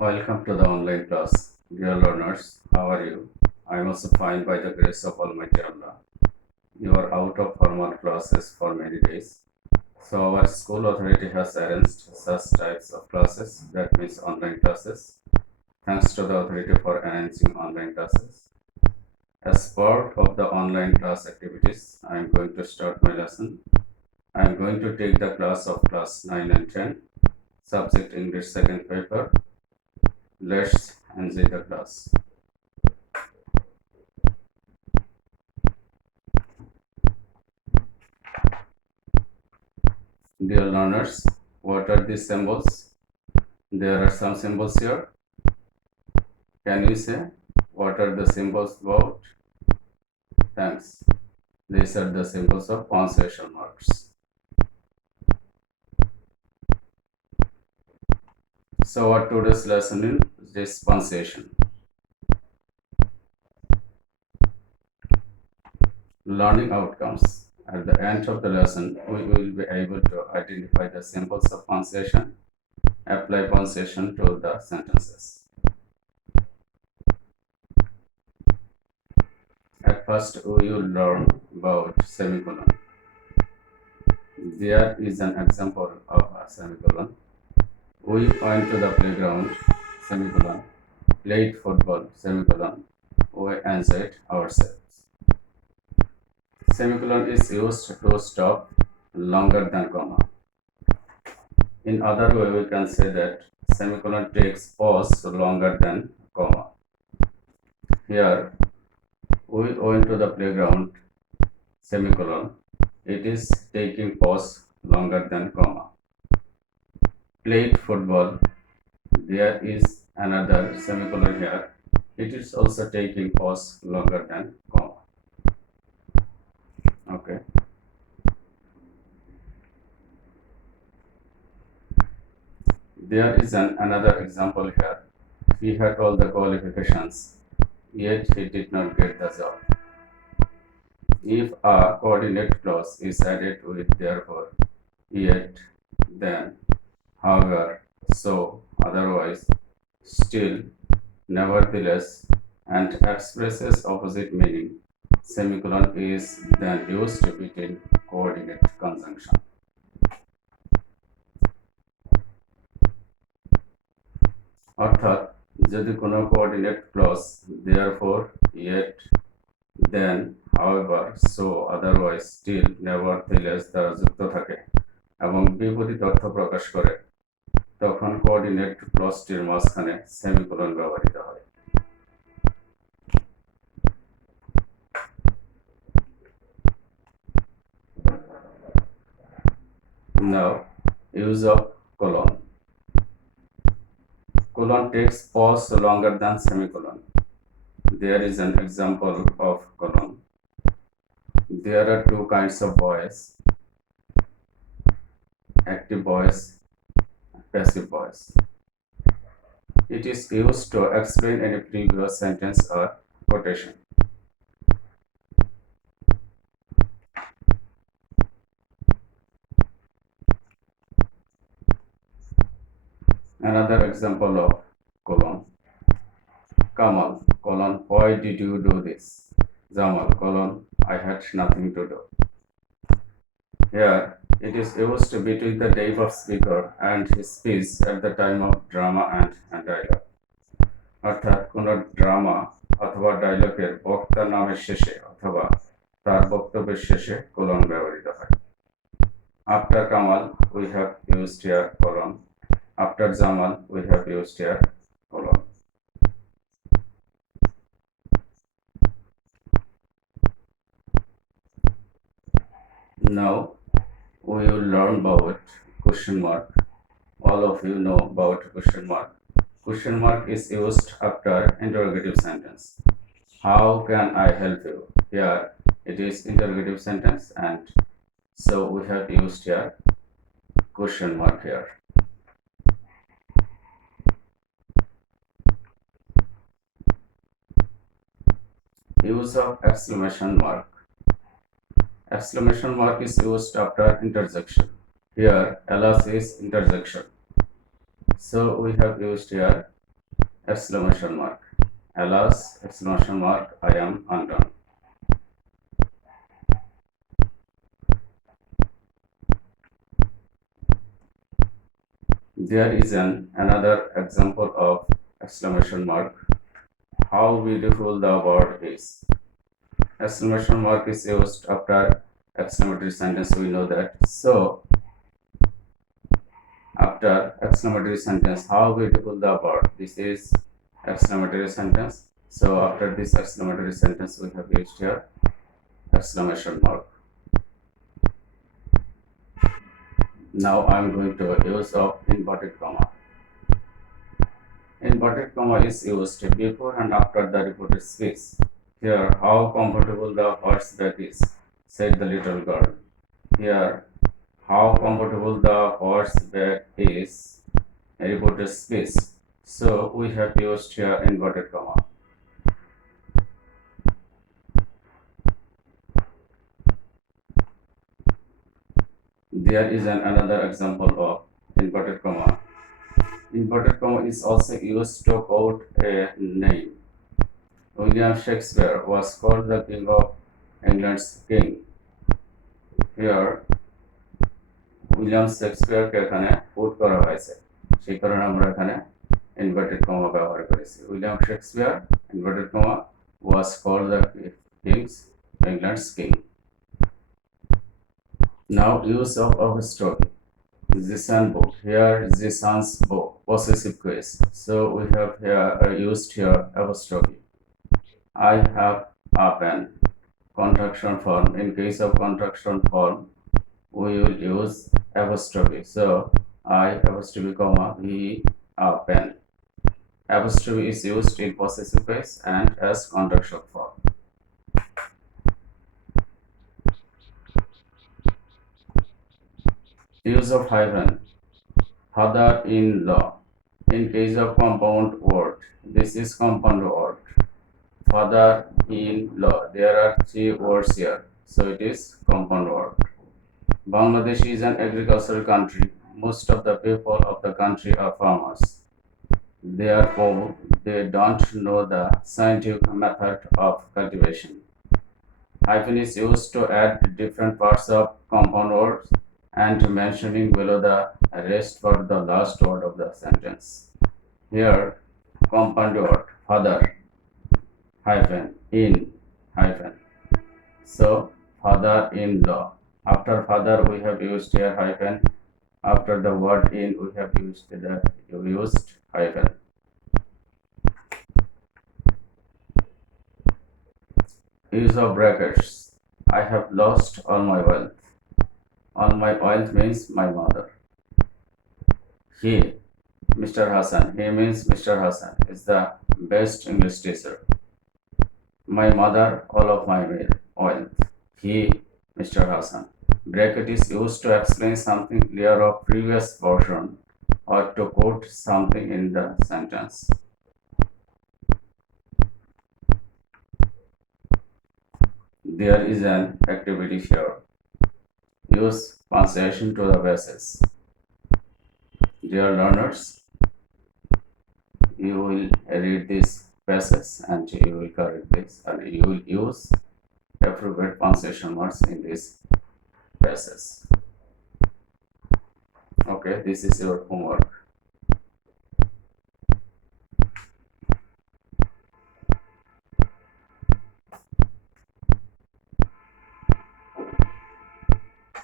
Welcome to the online class. Dear learners, how are you? I am also fine by the grace of Almighty Allah. You are out of formal classes for many days. So our school authority has arranged such types of classes, that means online classes. Thanks to the authority for arranging online classes. As part of the online class activities, I am going to start my lesson. I am going to take the class of class 9 and 10, subject English second paper. Let's enjoy the class. Dear learners, what are these symbols? There are some symbols here. Can you say what are the symbols about? Thanks. These are the symbols of punctuation marks. So what today's lesson is punctuation. Learning outcomes. At the end of the lesson, we will be able to identify the symbols of punctuation, apply punctuation to the sentences. At first, we will learn about semicolon. There is an example of a semicolon. We went to the playground, semicolon, played football, semicolon, we enjoyed ourselves. Semicolon is used to stop longer than comma. In other way, we can say that semicolon takes pause longer than comma. Here, we went to the playground, semicolon, it is taking pause longer than comma. Played football, there is another semicolon here, it is also taking pause longer than comma. Okay. There is another example here. He had all the qualifications, yet he did not get the job. If a coordinate clause is added with therefore, yet, then, however, so, otherwise, still, nevertheless, and expresses opposite meaning, semicolon is then used between coordinate conjunction. অর্থাৎ যদি কোনো coordinate clause therefore, yet, then, however, so, otherwise, still, nevertheless দ্বারা যুক্ত থাকে এবং বিপরীত অর্থ প্রকাশ করে, তখন কোঅর্ডিনেট ক্লজটির মাঝখানে সেমিকোলন ব্যবহৃত হয়। Now, use of colon. Colon takes pause longer than semicolon. There is an example of colon. There are two kinds of voice, active voice, passive voice. It is used to explain any previous sentence or quotation. Another example of colon. Kamal, colon, why did you do this? Jamal, colon, I had nothing to do. Here, it is used between the date of speaker and his speech at the time of drama and dialogue. অর্থাৎ কোনো drama অথবা ডায়লগের বক্তার নামের শেষে অথবা তার বক্তব্যের শেষে কোলন ব্যবহৃত হয়। After Kamal, we have used here colon. After Jamal, we have used here colon. Now, we will learn about question mark. All of you know about question mark. Question mark is used after interrogative sentence. How can I help you? Here, it is interrogative sentence, and so we have used here question mark here. Use of exclamation mark. Exclamation mark is used after interjection. Here, ls is interjection. So we have used here exclamation mark. Alas, exclamation mark, I am undone. There is another example of exclamation mark. How beautiful the world is. Exclamation mark is used after exclamatory sentence, we know that. So, after exclamatory sentence, how beautiful the world. This is exclamatory sentence. So, after this exclamatory sentence, we have used here exclamation mark. Now, I am going to use of inverted comma. Inverted comma is used before and after the reported speech. Here, how comfortable the horseback is, said the little girl. Here, how comfortable the horseback is, reported speech. So, we have used here inverted comma. There is another example of inverted comma. Inverted comma is also used to quote a name. William Shakespeare was called the king of England's king. Here, উইলিয়াম শেক্সপিয়ারকে এখানে quote করা হয়েছে, সেই কারণে আমরা এখানে inverted comma ব্যবহার করেছি। William Shakespeare inverted comma was called the king's England's king. Now use of apostrophe. The sun book. Here the sun's book. Possessive case. So we have here used here apostrophe. I have a pen. Contraction form. In case of contraction form, we will use apostrophe. So I apostrophe comma he a pen. Apostrophe is used in possessive case and as contraction form. Use of hyphen. Father-in-law. In case of compound word, this is compound word. Father-in-law. There are three words here, so it is compound word. Bangladesh is an agricultural country. Most of the people of the country are farmers. Therefore, they don't know the scientific method of cultivation. Hyphen is used to add different parts of compound words and mentioning below the rest for the last word of the sentence. Here, compound word father hyphen in hyphen. So, father-in-law. After father, we have used here hyphen. After the word in, we have used hyphen. Use of brackets. I have lost all my wealth. All my wealth means my mother. He, Mr. Hassan. He means Mr. Hassan is the best English teacher. My mother, all of my wealth. He, Mr. Hassan. Bracket is used to explain something clear of previous portion or to quote something in the sentence. There is an activity here. Use punctuation to the basis. Dear learners, you will read this passage and you will correct this and you will use appropriate punctuation marks in this passage. Okay, this is your homework.